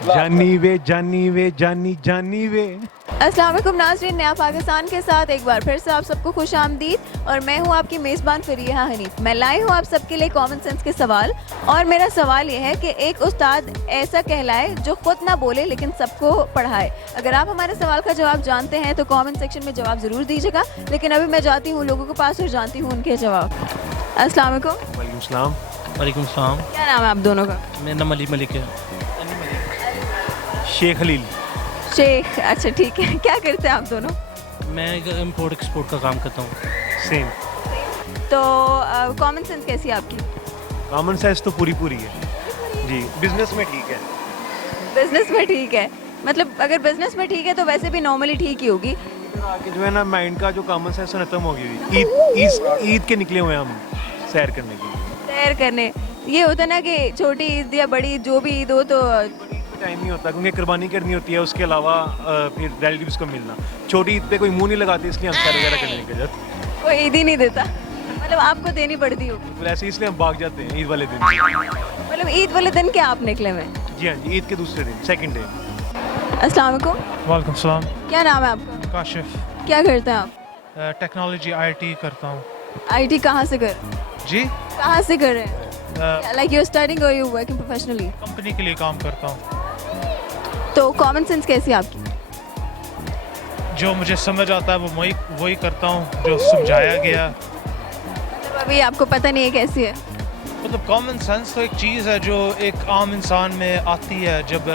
जानी वे जानी वे जानी जानी वे। अस्सलाम वालेकुम नाज़रीन, नया पाकिस्तान के साथ एक बार फिर से आप सबको खुश आमदीद। और मैं हूं आपकी मेज़बान फरीहा हनीफ। मैं लाई हूं आप सबके लिए कॉमन सेंस के सवाल। और मेरा सवाल ये है कि एक उस्ताद ऐसा कहलाए जो खुद ना बोले लेकिन सबको पढ़ाए। अगर आप हमारे सवाल का जवाब जानते हैं तो कमेंट सेक्शन में जवाब ज़रूर दीजिएगा। लेकिन अभी मैं जाती हूँ लोगों के पास और जानती हूँ उनके जवाब। अस्सलाम वालेकुम। वालेकुम सलाम। वालेकुम सलाम। क्या नाम है आप दोनों का? मेरा नाम अली मलिक है। शेख खलील। शेख, अच्छा ठीक है। क्या करते हैं आप दोनों? मैं इम्पोर्ट एक्सपोर्ट का काम करता हूँ। सेम। तो कॉमन सेंस कैसी है आपकी? कॉमन सेंस तो पूरी पूरी है जी। बिजनेस में ठीक है। बिजनेस में ठीक है, मतलब अगर बिजनेस में ठीक है तो वैसे भी नॉर्मली ठीक ही होगी। आगे जो है ना माइंड का जो कॉमन सेंस है खत्म हो गई। ईद के निकले हुए हैं हम सैर करने के लिए। सैर करने ये होता ना कि छोटी ईद या बड़ी ईद, जो भी ईद हो तो टाइम नहीं होता क्योंकि कुर्बानी करनी होती है। उसके अलावा फिर रिलेटिव्स को मिलना। छोटी ईद पे कोई मुंह नहीं लगाते इसलिए हम सैर वगैरह करने निकल जाते। कोई ईद ही नहीं देता, मतलब आपको देनी पड़ती होगी। तो ऐसे इसलिए हम भाग जाते हैं ईद वाले दिन। मतलब ईद वाले दिन क्या आप निकले हुए? जी हाँ जी, ईद के दूसरे दिन, सेकंड डे। अस्सलाम वालेकुम। वालेकुम सलाम। क्या नाम है आपका? काशिफ। क्या करते हैं आप? टेक्नोलॉजी आईटी करता हूँ। आईटी कहाँ से कर जी। कहाँ से कर रहे हैं? लाइक यू स्टडिंग और यू वर्किंग प्रोफेशनली? कंपनी के लिए काम करता हूँ। तो कॉमन सेंस कैसी है आपकी? जो मुझे समझ आता है वो वही करता हूँ जो समझाया गया। मतलब अभी आपको पता नहीं है कैसी है? मतलब कॉमन सेंस तो एक चीज़ है जो एक आम इंसान में आती है जब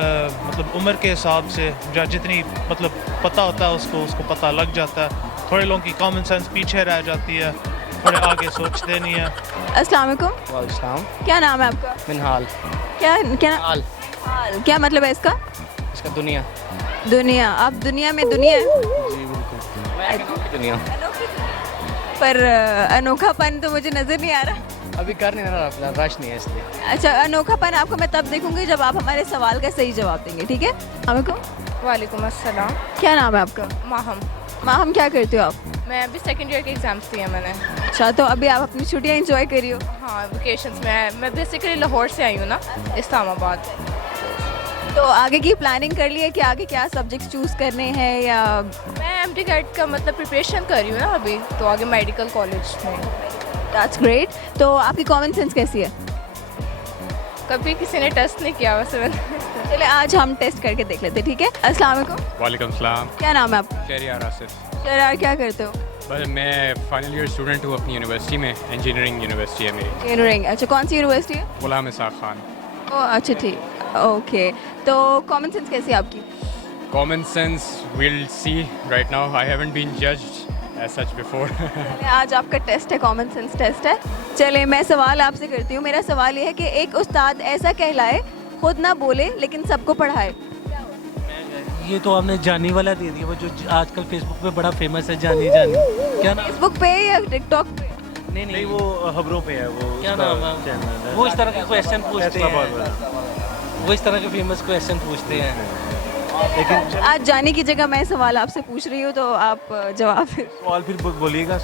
मतलब उम्र के हिसाब से जितनी मतलब पता होता है उसको पता लग जाता है। थोड़े लोगों की कॉमन सेंस पीछे रह जाती है, थोड़े आगे सोचते नहीं है। अस्सलाम वालेकुम। वालेकुम। क्या नाम है आपका? मिनहाल। क्या क्या हाल। हाल क्या मतलब है इसका? इसका दुनिया। दुनिया, आप दुनिया में दुनिया है? जी बिल्कुल। मैं अनोखी दुनिया। पर अनोखापन तो मुझे नजर नहीं आ रहा। अभी कर नहीं रहा, रश नहीं है इसलिए। अच्छा, अनोखापन आपको मैं तब देखूंगी जब आप हमारे सवाल का सही जवाब देंगे, ठीक है? आपको वालेकुम अस्सलाम। क्या नाम है आपका? माहम। माहम, क्या करते हो आप? मैं अभी सेकंड ईयर के एग्ज़ाम्स दिए मैंने। अच्छा, तो अभी आप अपनी छुट्टियां एंजॉय करी हो? हाँ, वेकेशंस में। मैं बेसिकली लाहौर से आई हूँ ना, इस्लामाबाद। तो आगे की प्लानिंग कर ली है कि आगे क्या सब्जेक्ट्स चूज़ करने हैं या? मैं एमडी कैट का मतलब प्रिपरेशन कर रही हूँ ना अभी, तो आगे मेडिकल कॉलेज में। That's great. तो आपकी कॉमन सेंस कैसी है? कभी किसी ने टेस्ट नहीं किया वैसे मैंने। चलिए आज हम टेस्ट करके देख लेते हैं, ठीक है? अस्सलाम वालेकुम। वालेकुम सलाम। क्या नाम है आपका? शहरियार आसिफ। शरार, क्या करते हो? बस मैं फाइनल ईयर स्टूडेंट हूँ अपनी यूनिवर्सिटी में, इंजीनियरिंग यूनिवर्सिटी है मेरी, इंजीनियरिंग। अच्छा, कौन सी यूनिवर्सिटी है? गुलाम इसाक खान। ओह अच्छा, ठीक, ओके। तो कॉमन सेंस कैसी है आपकी? Common sense will see right now, I haven't been judged as such before. आज आपका टेस्ट है, कॉमन सेंस टेस्ट है। चलिए मैं सवाल आपसे करती हूँ। मेरा सवाल ये है कि एक उस्ताद ऐसा कहलाए खुद ना बोले लेकिन सबको पढ़ाए। ये तो आपने जानी वाला दे दिया, वो जो आजकल फेसबुक पे बड़ा फेमस है, जानी जानी। क्या नाम? फेसबुक पे या टिकटॉक पे? नहीं नहीं, वो खबरों पे है वो। क्या उसका नाम है? चैनल है। वो इस तरह के क्वेश्चन पूछते फैसलाबाद हैं, वाला। वो इस तरह के फेमस क्वेश्चन पूछते हैं। लेकिन आज जाने की जगह मैं सवाल आपसे पूछ रही हूँ तो आप जवाब। सवाल फिर बोलिएगा।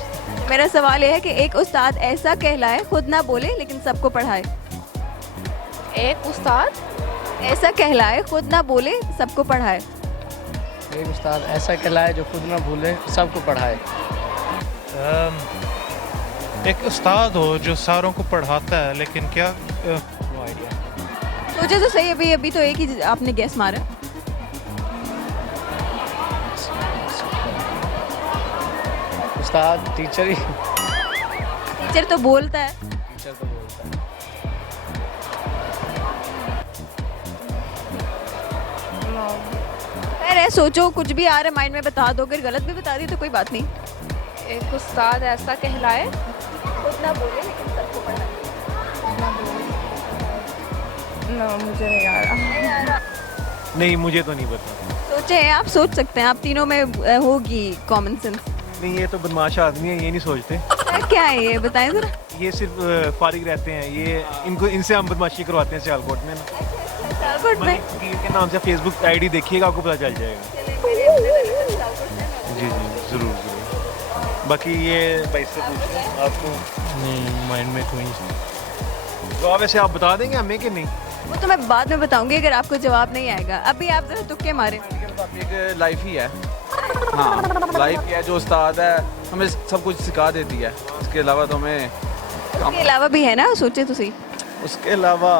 मेरा सवाल ये है कि एक उस्ताद ऐसा कहलाए खुद ना बोले लेकिन सबको पढ़ाए। एक उस्ताद ऐसा कहलाए खुद ना बोले सबको पढ़ाए। एक उस्ताद ऐसा कहलाए जो खुद ना भूले सबको पढ़ाए। एक उस्ताद हो जो सारों को पढ़ाता है, लेकिन क्या नो आइडिया। सोचे तो सही, अभी तो एक ही आपने गैस मारा। उस्ताद टीचर ही। टीचर तो बोलता है। टीचर तो बोलता है। खैर है, सोचो कुछ भी आ रहा है माइंड में बता दो, अगर गलत भी बता दी तो कोई बात नहीं। एक उस्ताद ऐसा कहलाए खुद ना बोले लेकिन सबको पढ़ाए। ना मुझे नहीं आ रहा। नहीं, मुझे तो नहीं पता। सोचे, आप सोच सकते हैं, आप तीनों में होगी कॉमन सेंस। नहीं, ये तो बदमाश आदमी है, ये नहीं सोचते। क्या है ये, बताएं जरा। ये सिर्फ फारिग रहते हैं। इनसे हम बदमाशी करवाते हैं सियालकोट में ना। सियालकोट में? पीर के नाम से फेसबुक आईडी देखिएगा, आपको पता चल जाएगा। जी जी, ज़रूर ज़रूर। बाकी ये भाई से पूछें आपको। नहीं, माइंड में कोई तो आप वैसे आप बता देंगे हमें कि नहीं? वो तो मैं बाद में बताऊंगी अगर आपको जवाब नहीं आएगा। अभी आप जरा तुक्के मारे। एक लाइफ ही है, हाँ लाइफ ही है जो उस्ताद है हमें सब कुछ सिखा देती है। इसके अलावा तो हमें उसके अलावा भी है ना, सोचे तो सही। उसके अलावा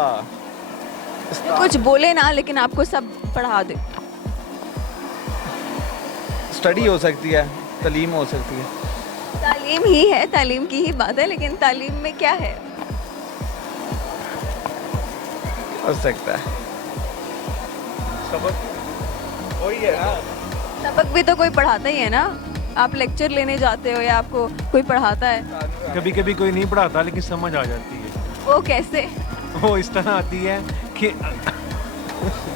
कुछ बोले ना लेकिन आपको सब पढ़ा दे। स्टडी हो सकती है, तालीम हो सकती है। तालीम ही है, तालीम की ही बात है, लेकिन तालीम में क्या है? हो सकता है सबक वही है ना। सबक भी तो कोई पढ़ाता ही है ना। आप लेक्चर लेने जाते हो या आपको कोई पढ़ाता है? कभी कभी कोई नहीं पढ़ाता लेकिन समझ आ जाती है। वो कैसे? वो इस तरह आती है कि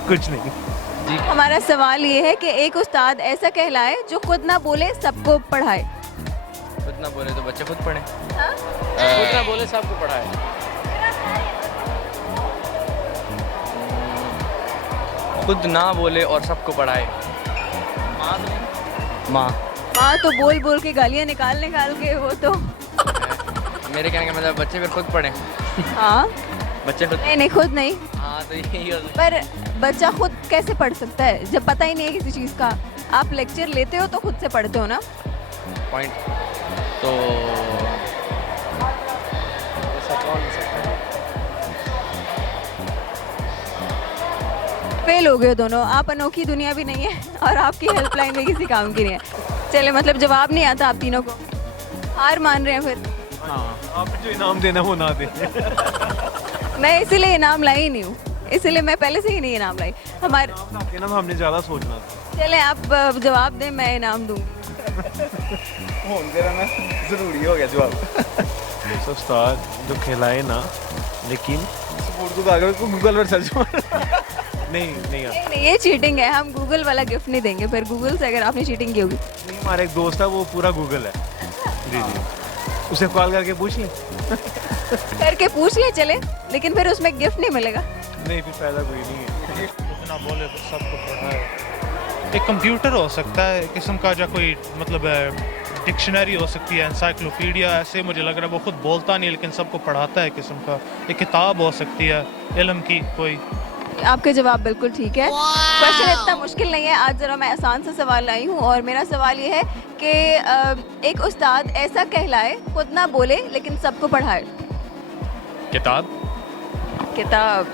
कुछ नहीं। हमारा सवाल ये है कि एक उस्ताद ऐसा कहलाए जो खुद ना बोले सबको पढ़ाए। खुद ना बोले तो बच्चे खुद पढ़े, हाँ? खुद ना बोले सबको पढ़ाए। खुद ना बोले और सबको पढ़ाए। माँ माँ तो बोल बोल के गालियाँ निकाल निकाल के वो तो मेरे कहने का मतलब बच्चे फिर खुद पढ़े। हाँ बच्चे खुद, नहीं खुद नहीं, हाँ तो यही हो पर बच्चा खुद कैसे पढ़ सकता है जब पता ही नहीं है किसी चीज़ का? आप लेक्चर लेते हो तो खुद से पढ़ते हो ना। पॉइंट। तो ऐसा कौन सकता है? फेल हो गए दोनों। आप अनोखी दुनिया भी नहीं है और आपकी हेल्पलाइन भी किसी काम की नहीं है। चले मतलब जवाब नहीं आता आप तीनों को, हार मान रहे हैं फिर? हाँ, आप जो इनाम देना वो ना दे। मैं इसीलिए इनाम लाई ही नहीं हूँ, इसीलिए मैं पहले से ही नहीं इनाम लाई। हमारे आपके ना हमने ज़्यादा सोचना था। चले आप जवाब दें, मैं इनाम दूंगी। जरूरी हो गया जवाब। जैसा उस्ताद जो खिलाए ना, लेकिन गूगल पर सर्च मार। नहीं नहीं आता। नहीं ये चीटिंग है। हम गूगल वाला गिफ्ट नहीं देंगे फिर गूगल से अगर आपने चीटिंग की होगी। नहीं, हमारा एक दोस्त है वो पूरा गूगल है। जी जी, उसे कॉल करके पूछ लें। करके पूछ ले चले, लेकिन फिर उसमें गिफ्ट नहीं मिलेगा। नहीं, फिर फायदा कोई नहीं है। खुद ना बोले तो सबको पढ़ाए। एक कंप्यूटर हो सकता है एक किस्म का, या कोई मतलब डिक्शनरी हो सकती है, एनसाइक्लोपीडिया। ऐसे मुझे लग रहा है वो खुद बोलता नहीं लेकिन सबको पढ़ाता है किस्म का। एक किताब हो सकती है इल्म की कोई। आपके जवाब बिल्कुल ठीक है। क्वेश्चन इतना मुश्किल नहीं है। आज जरा मैं आसान सा सवाल लाई हूँ और मेरा सवाल ये है कि एक उस्ताद ऐसा कहलाए खुद ना बोले लेकिन सबको पढ़ाए। किताब। किताब।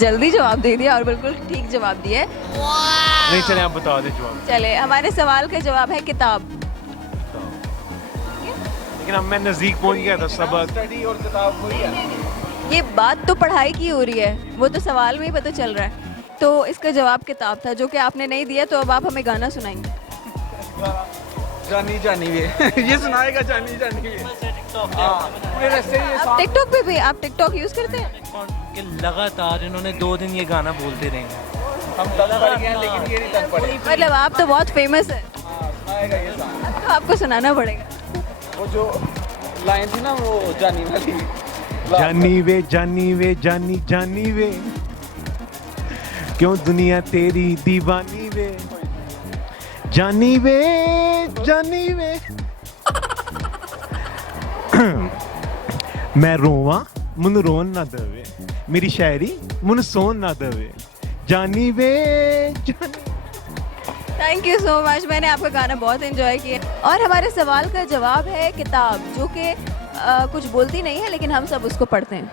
जल्दी जवाब दे दिया और बिल्कुल ठीक जवाब दिया है। नहीं, चले आप बता दें जवाब। चले हमारे सवाल का जवाब है किताब। लेकिन अब मैं नज़दीक पहुंच गया था। सबक स्टडी और किताब वही है। ये बात तो पढ़ाई की हो रही है, वो तो सवाल में ही पता चल रहा है। तो इसका जवाब किताब था जो कि आपने नहीं दिया। तो अब आप हमें गाना सुनाएंगे। जानी जानी वे। ये सुनाएगा जानी जानी वे। आप टिकटॉक पे भी आप टिकटॉक यूज करते हैं? कि लगातार इन्होंने 2 दिन ये गाना बोलते रहेंगे। हम तंग पड़ गए हैं लेकिन ये नहीं तंग पड़े। मतलब आप तो बहुत फेमस है। हाँ, सुनाएगा ये सॉन्ग। अब तो आपको सुनाना पड़ेगा। वो जो लाइन थी ना वो जानी वाली। जानी वे जानी वे जानी जानी वे, क्यों दुनिया तेरी दीवानी वे। जानी वे जानी वे। मैं रोवा मुन रोन ना दवे, मेरी शायरी मुन सोन ना दवे। जानी वे जानी। Thank you so much. मैंने आपका गाना बहुत एंजॉय किया। और हमारे सवाल का जवाब है किताब, जो कि कुछ बोलती नहीं है लेकिन हम सब उसको पढ़ते हैं।